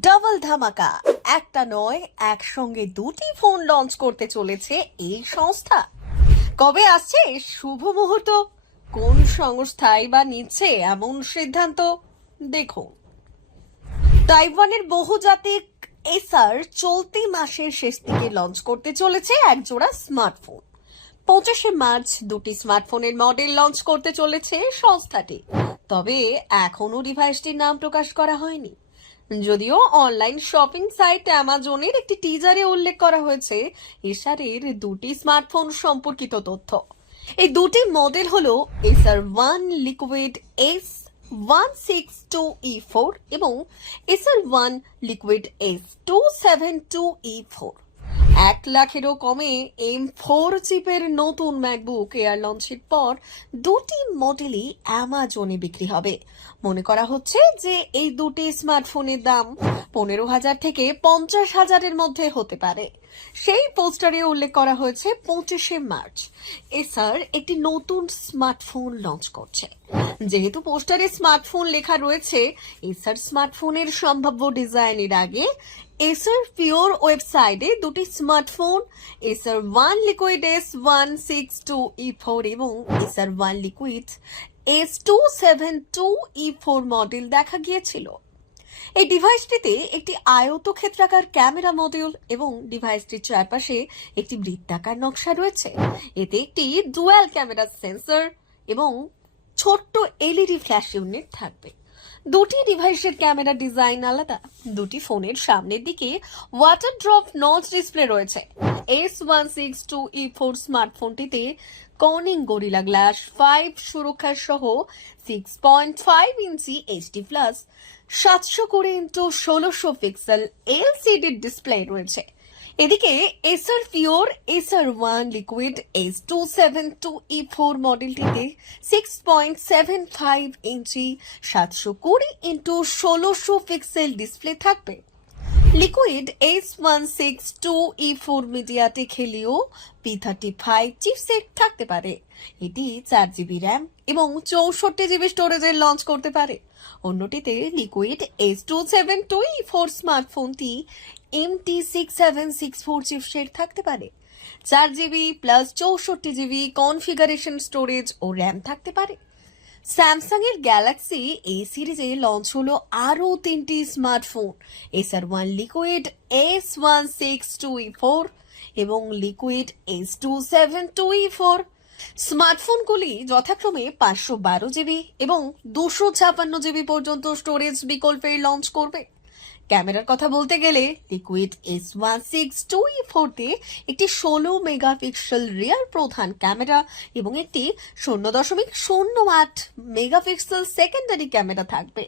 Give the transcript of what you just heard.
Double ধামাকা। একটা নয়, একসঙ্গে দুটি ফোন লঞ্চ করতে চলেছে এই সংস্থা। কবে আসছে? শুভ মুহূর্ত। কোন সংস্থাই বা নিচ্ছে এমন সিদ্ধান্ত? দেখুন। তাইওয়ানের বহুজাতিক এসার চলতি মাসের শেষ দিকে লঞ্চ করতে চলেছে একজোড়া স্মার্টফোন পঁচিশে মার্চ দুটি স্মার্টফোনের মডেল লঞ্চ করতে চলেছে সংস্থাটি। তবে এখনও ডিভাইসটির নাম প্রকাশ করা হয়নি। যদিও অনলাইন শপিং সাইট অ্যামাজনের একটি টিজারে উল্লেখ করা হয়েছে এসারের দুটি স্মার্টফোন সম্পর্কিত তথ্য। এই দুটি মডেল হলো Acer one liquid S one six two E four এবং Acer one liquid S two seven two E four এক লাখেরও কমে এম ফোর চিপের নতুন ম্যাকবুক এয়ার লঞ্চের পর দুটি মডেলই অ্যামাজনে বিক্রি হবে। মনে করা হচ্ছে যে এই দুটি স্মার্টফোনের দাম পনেরো হাজার থেকে পঞ্চাশ হাজারের মধ্যে হতে পারে। সেই পোস্টারে উল্লেখ করা হয়েছে পঁচিশে মার্চ। এসার একটি নতুন স্মার্টফোন লঞ্চ করছে। যেহেতু পোস্টারে স্মার্টফোন লেখা রয়েছে এসার স্মার্টফোনের সম্ভাব্য ডিজাইনের আগে এসার পিওর ওয়েবসাইটে দুটি smartphone Acer one liquid S one six two E four এবং Acer one liquid S two seven two E four model দেখা গিয়েছিল। এই ডিভাইসটিতে একটি আয়তক্ষেত্রাকার ক্যামেরা মডিউল এবং ডিভাইসটির চারপাশে একটি বৃত্তাকার নকশা রয়েছে। এতে একটি ডুয়াল ক্যামেরা সেন্সর এবং ছোট্ট এলইডি ফ্ল্যাশ ইউনিট থাকবে। দুটি ডিভাইসের ক্যামেরা ডিজাইন আলাদা, দুটি ফোনের সামনের দিকে ওয়াটার ড্রপ নচ ডিসপ্লে রয়েছে। S one six two E four স্মার্টফোনটিতে Corning Gorilla glass five সুরক্ষা সহ six point five inch HD plus সাতশো কুড়ি ইন্টু ষোলোশো পিক্সেল এলসিডি ডিসপ্লে রয়েছে। এদিকে Acer pure Acer one liquid S two seven two E four মডেলটিতে six point seven five inch সাতশো কুড়ি into ষোলোশো পিক্সেল ডিসপ্লে থাকবে। Liquid S one six two E four MediaTek Helio P thirty five chipset থাকতে পারে। এটি চার GB RAM এবং চৌষট্টি জিবি স্টোরেজের লঞ্চ করতে পারে। অন্যটিতে liquid S two seven two E four স্মার্টফোনটি MT six seven six four chipset থাকতে পারে। চার জিবি প্লাস চৌষট্টি জিবি কনফিগারেশন স্টোরেজ ও র্যাম থাকতে পারে। স্যামসাং এর গ্যালাক্সি এই সিরিজে লঞ্চ হলো আরও তিনটি smartphone Acer one liquid S one six two four এবং liquid S two seven two four স্মার্টফোনগুলি যথাক্রমে পাঁচশো বারো জিবি এবং দুশো ছাপান্ন জিবি পর্যন্ত স্টোরেজ বিকল্পে লঞ্চ করবে। ক্যামেরার কথা বলতে গেলে liquid S one six two E ফোরতে একটি ষোলো মেগাপিক্সেল রিয়ার প্রধান ক্যামেরা এবং একটি শূন্য দশমিক শূন্য আট মেগাপিক্সেল সেকেন্ডারি ক্যামেরা থাকবে।